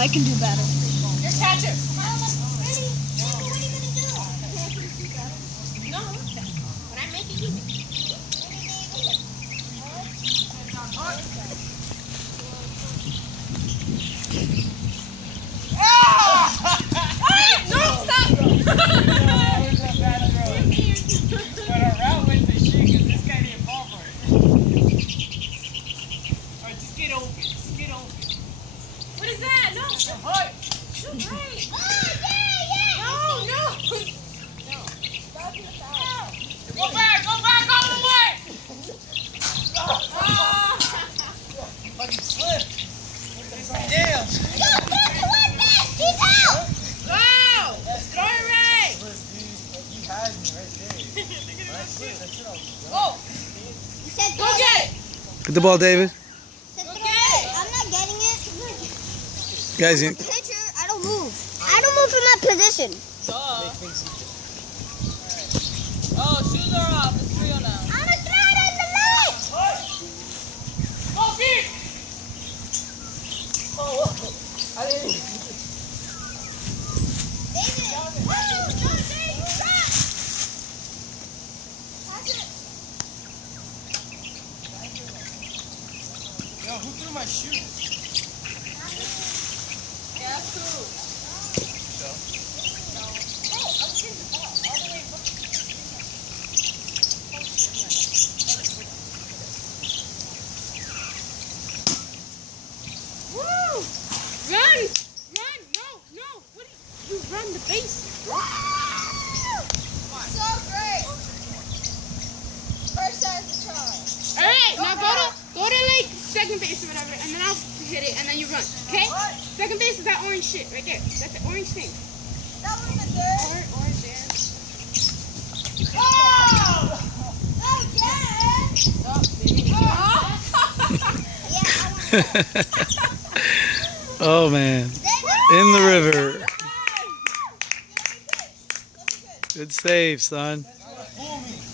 I can do better. You're catcher. No, when I make it, you make it. No, stop! But our route went to shit because this guy didn't fall for it. Alright, just get open. Just get open. What is that? No. Shoot right. Oh, No. Go back all the way! Fucking slip. Damn. Wow! Throw it right! You had me right there. Go! Go get it! Get the ball, David. Go get it! I'm not getting it. Guys, Pitcher, I don't move. I don't move from that position. Oh, shoes are off. It's real now. I'm gonna throw it in the net. Go deep! Oh, I didn't. David, no, David, stop. Yo, who threw my shoe? Yeah, cool. Woo! Run! No! What do you run the base? So great. First time to try. Alright, now go to like second base or whatever, and then I'll hit it, and then you run. Okay? Second base is that orange shit right there. That's the orange thing. That was the third. Orange there. Oh! Oh, yeah. Stop, baby. oh man, in the river. Good save, son. Fool me.